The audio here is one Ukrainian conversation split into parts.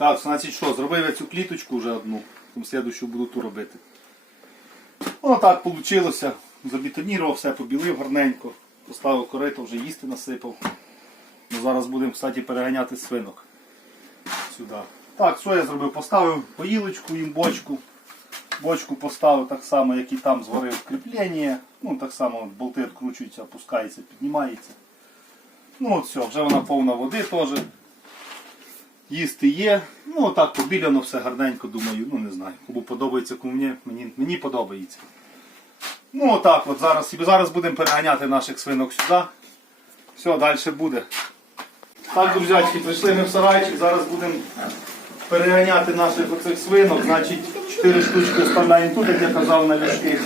Так, значить що, зробив я цю кліточку вже одну, тому слідущу буду ту робити. Воно так вийшло. Забетонірував все, побілив гарненько, поставив корито, вже їсти насипав. Ну, зараз будемо, кстати, переганяти свинок сюди. Так, що я зробив? Поставив поїлочку їм бочку. Бочку поставив так само, як і там зварив кріплення. Ну, так само болти відкручуються, опускається, піднімається. Ну от все, вже вона повна води теж. Їсти є. Ну отак побіляно все гарненько, думаю, ну не знаю. Кому подобається, кому мені, мені, мені подобається. Ну отак от зараз. Зараз будемо переганяти наших свинок сюди. Все, далі буде. Так, друзячки, прийшли ми в сарайчик, зараз будемо переганяти наших оцих свинок. Значить, 4 штучки оставляємо тут, як я казав, на вішки.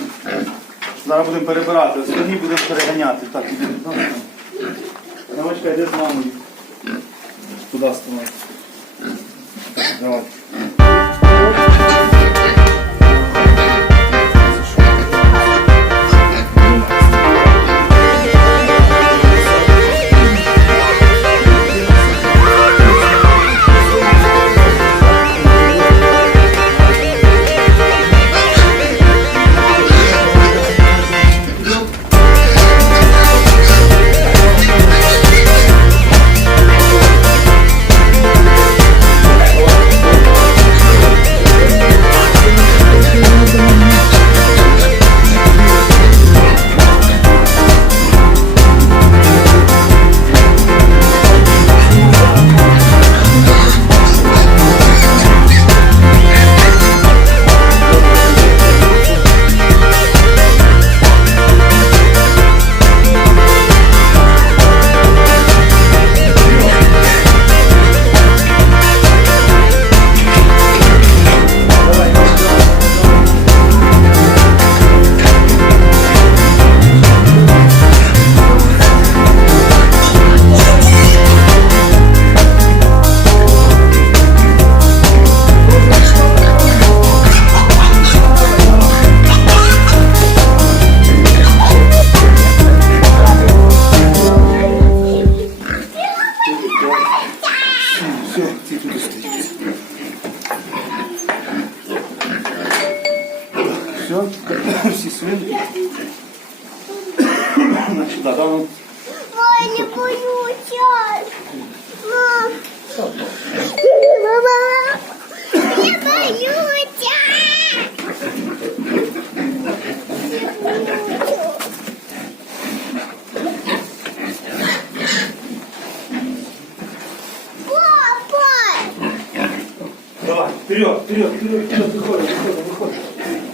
Зараз будемо перебирати, останні будемо переганяти. Так, іди. Навочка, йди з мамою. Туди ставай. Давай. Все, Все, всі свинки. Значить, да, да, ну, Ой, не боюся. Мам. Мама. Не боюся. Папа. Давай, вперед, вперед, вперед, вперед, выходим, выходим, выходим.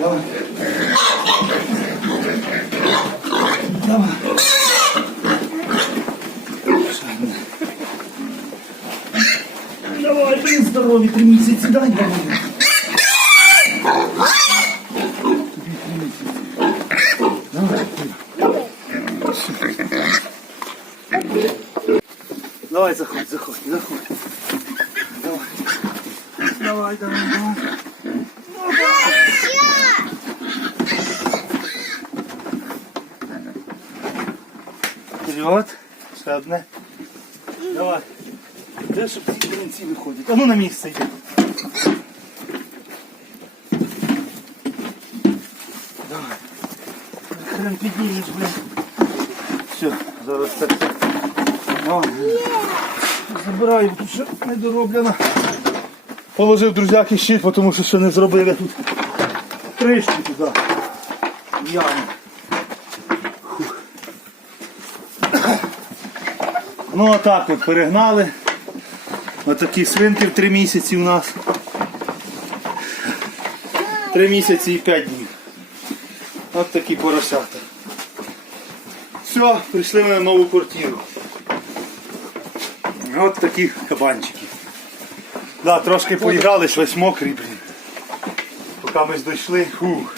Давай. Давай. Давай, блин, здоровье, три месяца, дай, давай. Давай, заходь, заходь, заходь. Давай. Давай, давай, давай. Вперед. Ще одне. Давай. Де щоб ці корінці виходять? А ну на місце йди. Давай. Хрен піднімеш, блін. Все, зараз це. О. Забираю, тут ще не дороблено. Положив друзяки щит, тому що ще не зробили тут кришки туди. Яму. Фух. Ну отак от перегнали. Отакі свинки в три місяці у нас. Три місяці і п'ять днів. От такі поросята. Все, прийшли ми на нову квартиру. От такі кабанчики. Да, трошки поіграли, ж весь мокрий, блін. Поки ми дійшли, фух.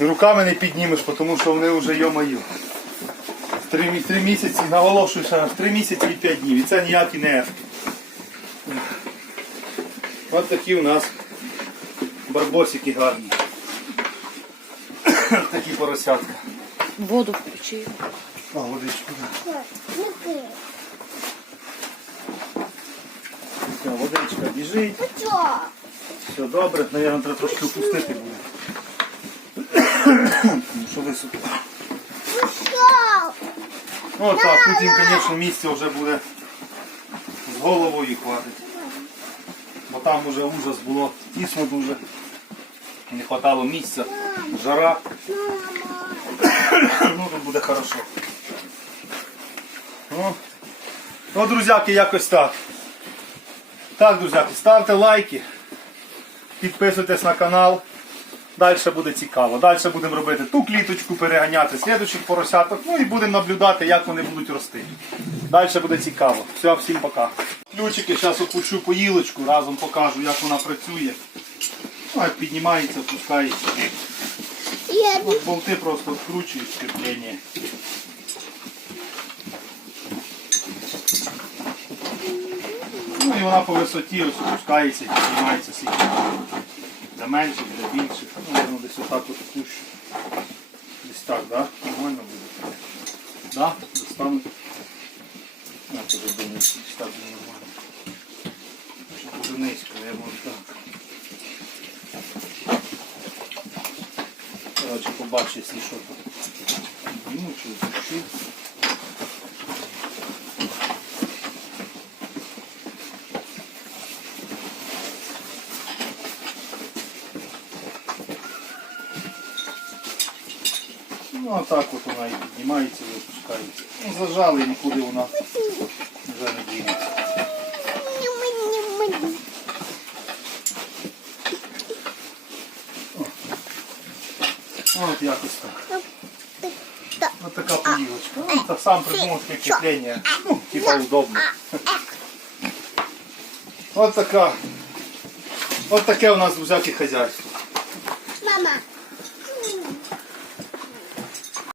Руками не піднімеш, тому що вони вже йо-моє. Три, три місяці, наголошую ще раз, три місяці і п'ять днів. І це ніякі не ефки. От такі у нас барбосики гарні. такі поросятка. Воду включи. А, водичку, да. Все, водичка біжить. Все добре, наверное, треба трошки опустити буде. Що високо. Ну так, тут їм, звісно, місця вже буде з головою хватить. Бо там вже ужас було, тісно дуже. Не хватало місця, жара. Ну тут буде хорошо. Ну, ну друзяки, якось так. Так, друзяки, ставте лайки, підписуйтесь на канал. Далі буде цікаво. Далі будемо робити ту кліточку, переганяти слідуючих поросяток, ну і будемо наблюдати, як вони будуть рости. Далі буде цікаво. Все, всім пока. Ключики, зараз опущу поїлочку, разом покажу, як вона працює. Ну, як піднімається, опускається. От болти просто вкручують кріплення. Ну і вона по висоті ось спускається і піднімається скільки. Для менших, для більших. Наверно, десь отак от спущу. Десь так, да? Нормально буде. Да? Достану. Я теж думаю, десь так буде нормально. Щоб Дуже низько, я можу так. Короче, побачу, якщо що то. Ну, чи Ну, а так от вона і піднімається і опускається. Ну, зажали і нікуди вона вже не дінеться. От якось так. Ось така поїлочка. Ну, та сам придумав таке кріплення. Ну, типа удобно. От така. От таке у нас друзяки хазяйство. Мама,